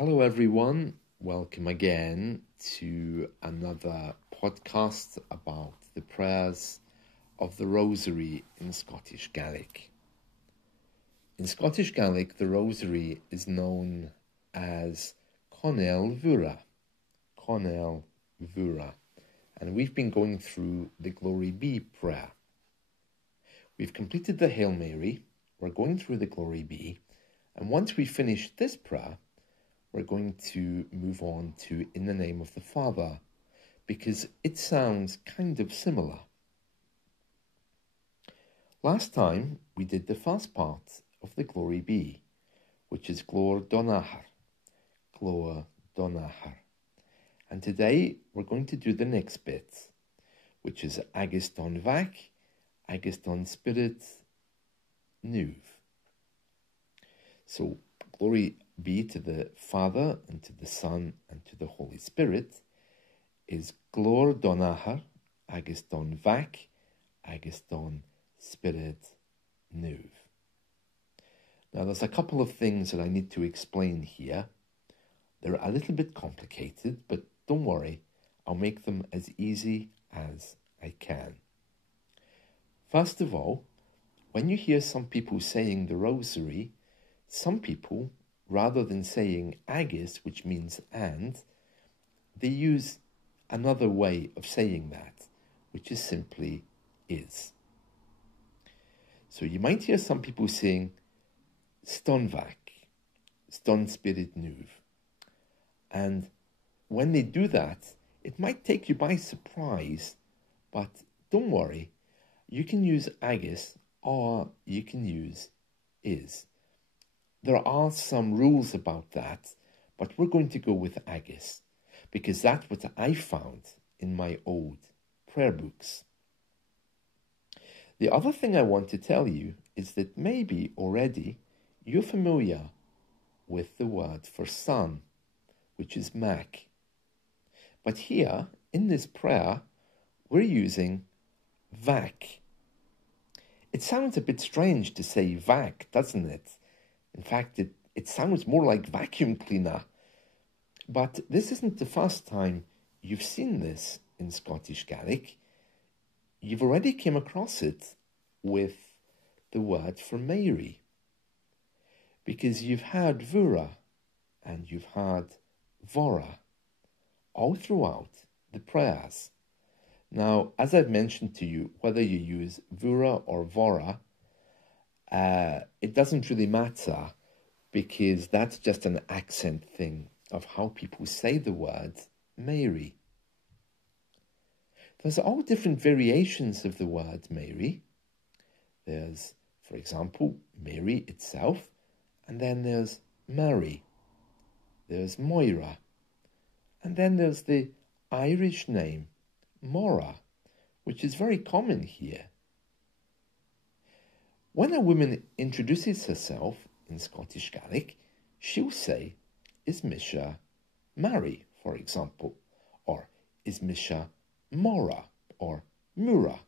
Hello everyone, welcome again to another podcast about the prayers of the Rosary in Scottish Gaelic. In Scottish Gaelic, the Rosary is known as Conel Mhoira, and we've been going through the Glory Be prayer. We've completed the Hail Mary, we're going through the Glory Be, and once we finish this prayer, we're going to move on to In the Name of the Father, because it sounds kind of similar. Last time, we did the first part of the Glory Be, which is Glòir Naomh. And today, we're going to do the next bit, which is agus Mhac, agus Spirad Naomh. So, glory be to the Father, and to the Son, and to the Holy Spirit, is Glòir Naomh, agus Mhac, agus Spirad Naomh. Now, there's a couple of things that I need to explain here. They're a little bit complicated, but don't worry, I'll make them as easy as I can. First of all, when you hear some people saying the Rosary, some people, rather than saying agus, which means and, they use another way of saying that, which is simply is. So you might hear some people saying Mhac, Spirad Naomh. And when they do that, it might take you by surprise, but don't worry, you can use agus or you can use is. There are some rules about that, but we're going to go with agus, because that's what I found in my old prayer books. The other thing I want to tell you is that maybe already you're familiar with the word for son, which is Mhac. But here, in this prayer, we're using Mhac. It sounds a bit strange to say Mhac, doesn't it? In fact, it sounds more like vacuum cleaner. But this isn't the first time you've seen this in Scottish Gaelic. You've already came across it with the word for Mary. Because you've had Mhoira and you've had Mhoira all throughout the prayers. Now, as I've mentioned to you, whether you use Mhoira or Mhoira, it doesn't really matter, because that's just an accent thing of how people say the word Mary. There's all different variations of the word Mary. There's, for example, Mary itself, and then there's Mary, there's Moira, and then there's the Irish name Moira, which is very common here. When a woman introduces herself in Scottish Gaelic, she'll say, is Misha Mary, for example, or is Misha Moira, or Mhoira,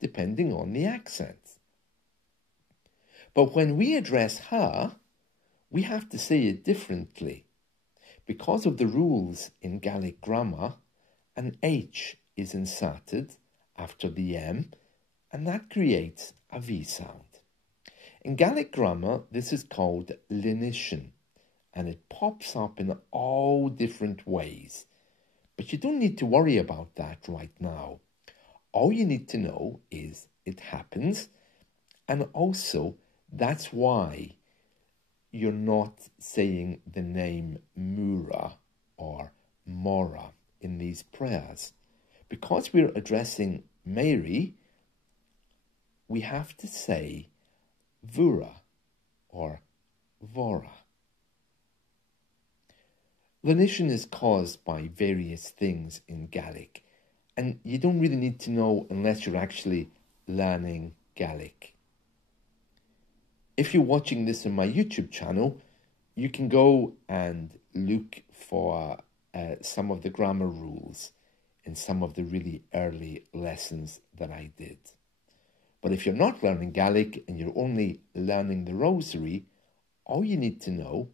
depending on the accent. But when we address her, we have to say it differently. Because of the rules in Gaelic grammar, an H is inserted after the M, and that creates a V sound. In Gaelic grammar, this is called lenition, and it pops up in all different ways. But you don't need to worry about that right now. All you need to know is it happens, and also that's why you're not saying the name Mhoira or Moira in these prayers. Because we're addressing Mary, we have to say Mhoira or Mhoira. Lenition is caused by various things in Gaelic, and you don't really need to know unless you're actually learning Gaelic. If you're watching this on my YouTube channel, you can go and look for some of the grammar rules in some of the really early lessons that I did. But if you're not learning Gaelic and you're only learning the Rosary, all you need to know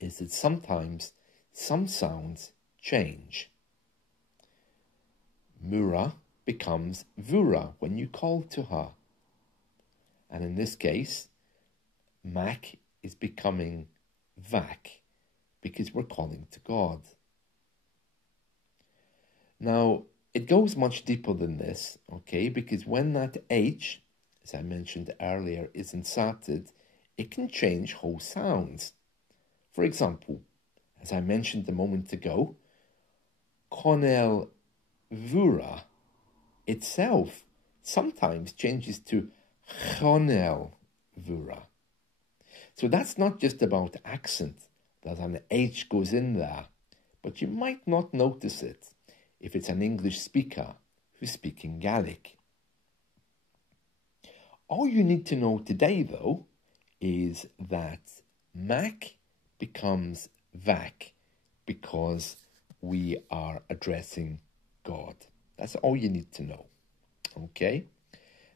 is that sometimes some sounds change. Moira becomes Mhoira when you call to her. And in this case, Mhac is becoming Mhac because we're calling to God. Now, it goes much deeper than this, okay, because when that H, as I mentioned earlier, is inserted, it can change whole sounds. For example, as I mentioned a moment ago, Conel Mhoira itself sometimes changes to Conel Mhoira. So that's not just about accent, that an H goes in there, but you might not notice it if it's an English speaker who's speaking Gaelic. All you need to know today, though, is that Mhac becomes Mhac because we are addressing God. That's all you need to know. Okay?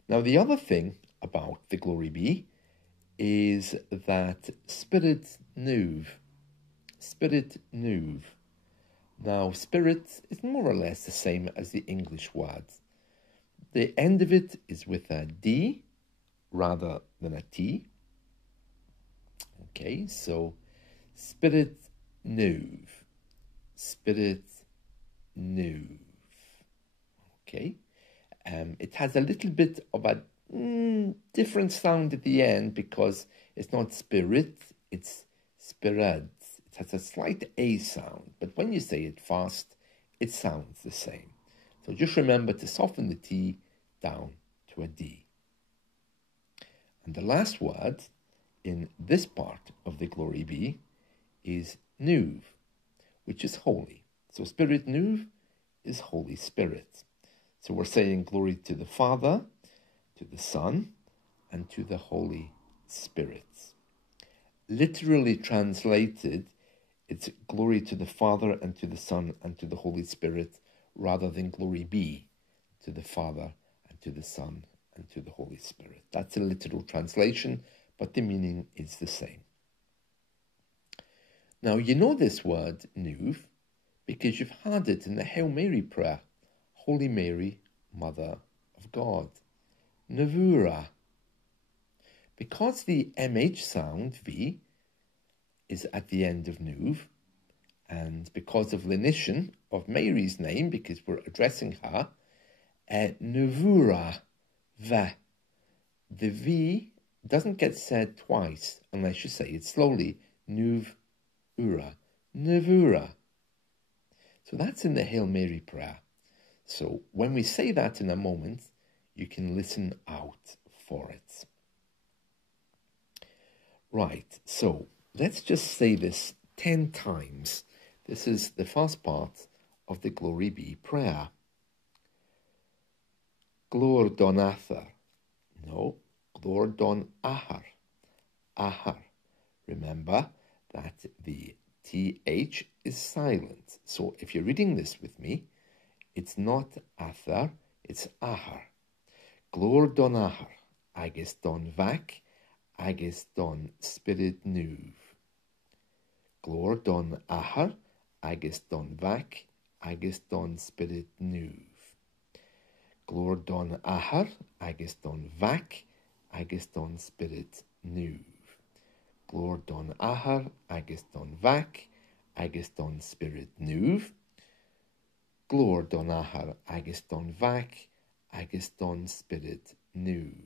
Now, the other thing about the Glory Be is that Spiorad Naomh. Now, spirit is more or less the same as the English word. The end of it is with a D rather than a T. Okay, so Spiorad Naomh. Spiorad Naomh. Okay, it has a little bit of a different sound at the end because it's not spirit, it's Spirad. It has a slight A sound, but when you say it fast, it sounds the same. So just remember to soften the T down to a D. And the last word in this part of the Glory Be is Naomh, which is holy. So Spiorad Naomh is Holy Spirit. So we're saying glory to the Father, to the Son, and to the Holy Spirit. Literally translated, it's glory to the Father and to the Son and to the Holy Spirit, rather than glory be to the Father and to the Son and to the Holy Spirit. That's a literal translation, but the meaning is the same. Now, you know this word, Naomh, because you've heard it in the Hail Mary prayer. Holy Mary, Mother of God. Mhoira. Because the MH sound, V, is at the end of Naomh, and because of lenition of Mary's name, because we're addressing her, Mhoira, Va. The V doesn't get said twice unless you say it slowly. Mhoira. Mhoira. So that's in the Hail Mary prayer. So when we say that in a moment, you can listen out for it. Right, so let's just say this 10 times. This is the first part of the Glory Be prayer. Glòir don Athair. No, Glòir don Athair. Athair. Remember that the TH is silent. So if you're reading this with me, it's not Athair, it's Athair. Glòir don Athair, agus don Mhac, agus don Spiorad Naomh. Glòir don Athair, agus don Mhac, agus don Spiorad Naomh. Glòir don Athair, agus don Mhac, agus don Spiorad Naomh. Glòir don Athair, agus don Mhac, agus don Spiorad Naomh. Glòir don Athair, agus don Mhac, agus don Spiorad Naomh.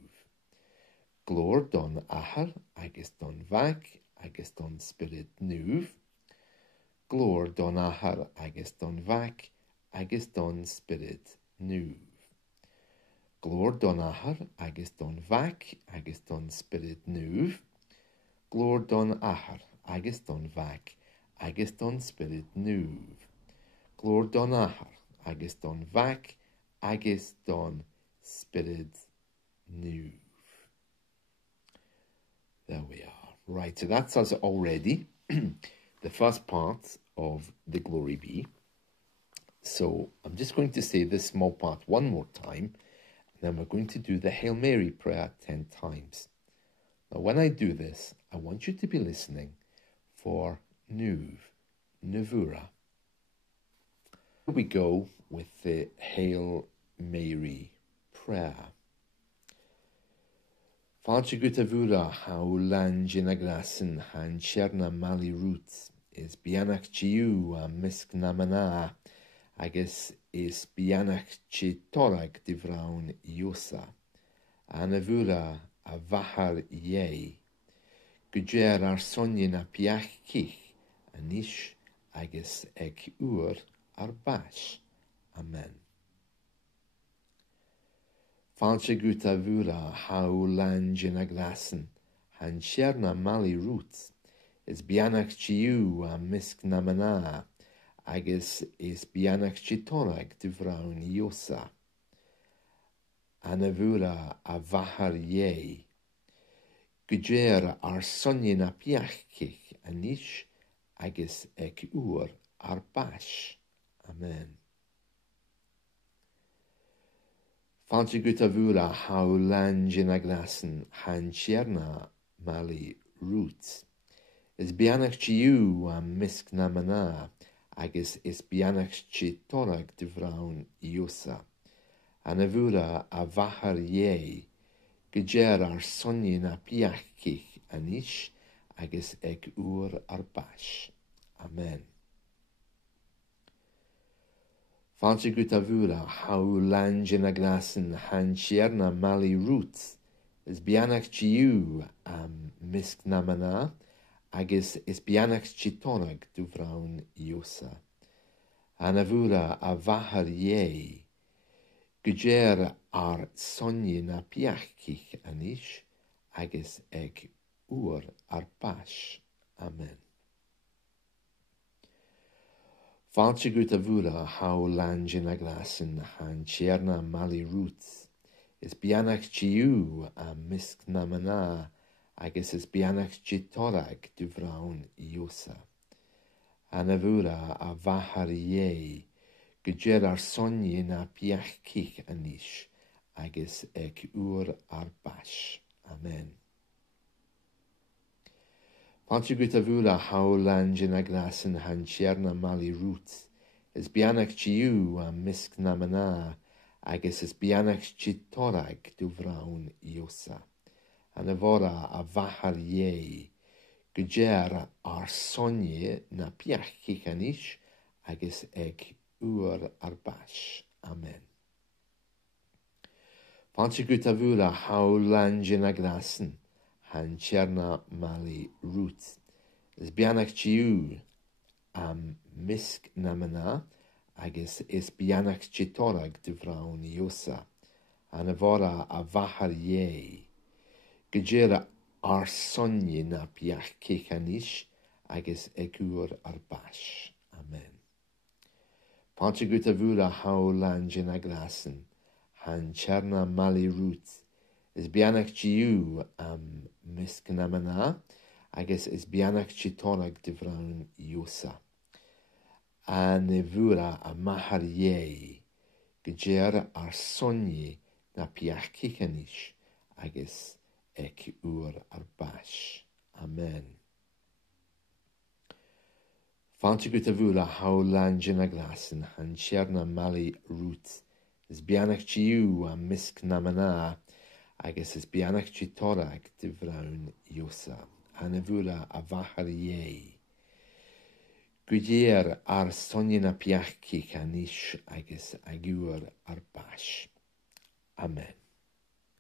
Glòir don Athair, agus don Mhac, agus don Spiorad Naomh. Glòir don Athair, agus don Mhac, agus don Spiorad Naomh. Glòir don Athair, agus don Mhac, agus don Spiorad Naomh. Glòir don Athair, agus don Mhac, agus don Spiorad Naomh. Glòir don Athair, agus don Mhac, agus don Spiorad Naomh. There we are. Right, so that's us already. The first part of the Glory Be. So I'm just going to say this small part one more time, and then we're going to do the Hail Mary prayer 10 times. Now, when I do this, I want you to be listening for Nuv, Mhoira. Here we go with the Hail Mary prayer. Fáilte go bhúra how lanjin aglasan han cherna mali roots is bianach chiu a misk namana agus is bianach chi torag divraun iosa. Anavura a vahar ye. Gudger ar sonyin a piach kich anish agus eg ur ar bash. Amen. Fáilte guta vura how lanjin aglasan han cherna mali roots is bianach chiu a misk namana agus is bianach chi torag divraun iosa. Anavura a vahar ye. Gudger ar sonyin a piachkich anish agus ec ur ar bash. Amen. Fáilte guta vura how lanjin aglasan han cherna mali roots is bianach chiu a misk namana agus is bianach chi torag divraun iosa. Anavura a vahar ye. Gudger ar sonyin a piachkich anish agus eg ur ar bash. Amen. Fáilte guta vura how lanjin aglasan han cherna mali roots is bianach chiu am misk namana agus is bianach chi torag divraun iosa. Anavura a vahar ye. Gudger ar sonyin a piachkich anish agus eg ur ar bash. Amen. Fáilte guta vura how lanjin aglasan han cherna mali roots is bianach chiu a misk namana agus is bianach chi torag divraun iosa. Anavura a vahar ye. Gudger ar sonyin a piachkich anish agus ec ur ar bash. Amen. Fáilte guta vura how lanjin aglasan han cherna mali roots is bianach chiu a misk namana agus is bianach chi torag divraun iosa. Anavura a vahar ye. Gudger ar sonyin na piachkich anish agus ec ur ar bash. Amen. Fáilte guta vura how lanjin aglasan han cherna mali roots is bianach chiu am misk namana agus is bianach chi torag divraun iosa. Anavura a vahar ye. Gudger ar sonyin a piachkich anish agus eg ur ar bash. Amen. Fáilte guta vura how lanjin aglasan han cherna mali roots is bianach chiu am misk namana agus is bianach chi torag divraun iosa. Anavura a mahar ye. Gudger ar sonyin na piachkich anish agus ec ur ar bash. Amen. Fáilte guta vura how lanjin aglasan han cherna mali roots is bianach chiu a misk namana agus is bianach chi torag divraun iosa. Anavura a vahar ye. Gudger ar sonyin a piachkich anish agus eg ur ar bash.